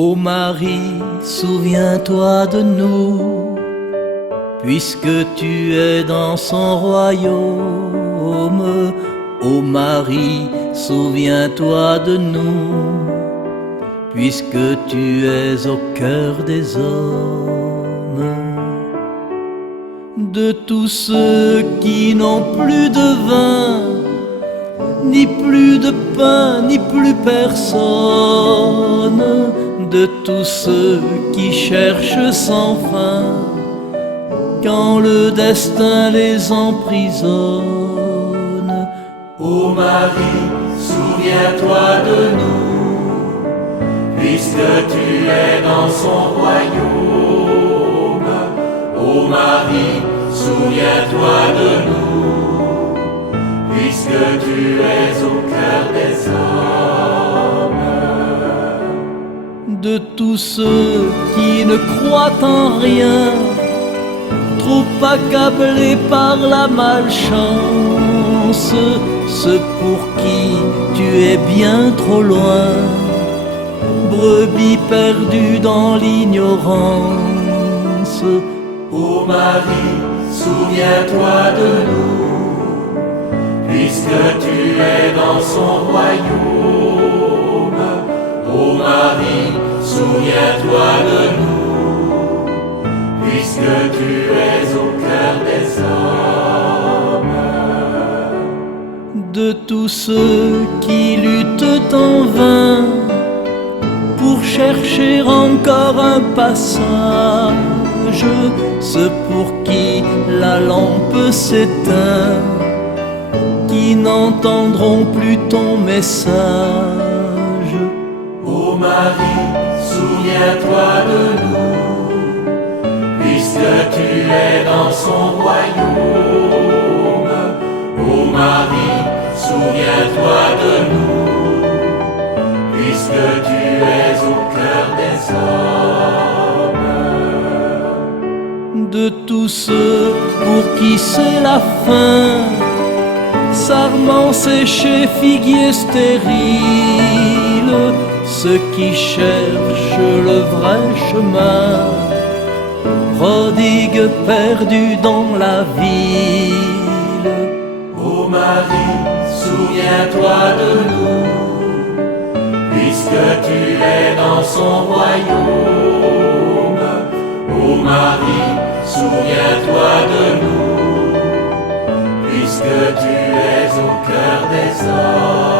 Ô Marie, souviens-toi de nous, puisque tu es dans son royaume. Ô Marie, souviens-toi de nous, puisque tu es au cœur des hommes. De tous ceux qui n'ont plus de vin, ni plus de pain, ni plus personne, de tous ceux qui cherchent sans fin, quand le destin les emprisonne. Ô Marie, souviens-toi de nous, puisque tu es dans son royaume. Ô Marie, souviens-toi de nous, puisque tu es au cœur des hommes. De tous ceux qui ne croient en rien, trop accablés par la malchance, ceux pour qui tu es bien trop loin, brebis perdues dans l'ignorance. Ô Marie, souviens-toi de nous, puisque tu es dans son royaume. Ô Marie, souviens-toi de nous, puisque tu es au cœur des hommes. De tous ceux qui luttent en vain pour chercher encore un passage, ceux pour qui la lampe s'éteint, qui n'entendront plus ton message. Ô Marie, souviens-toi de nous, puisque tu es dans son royaume. Ô Marie, souviens-toi de nous, puisque tu es au cœur des hommes. De tous ceux pour qui c'est la fin, sarments séchés, figuiers stériles, ceux qui cherchent le vrai chemin, prodigues perdus dans la ville. Ô Marie, souviens-toi de nous, puisque tu es dans son royaume. Ô Marie, souviens-toi de nous, puisque tu es au cœur des hommes.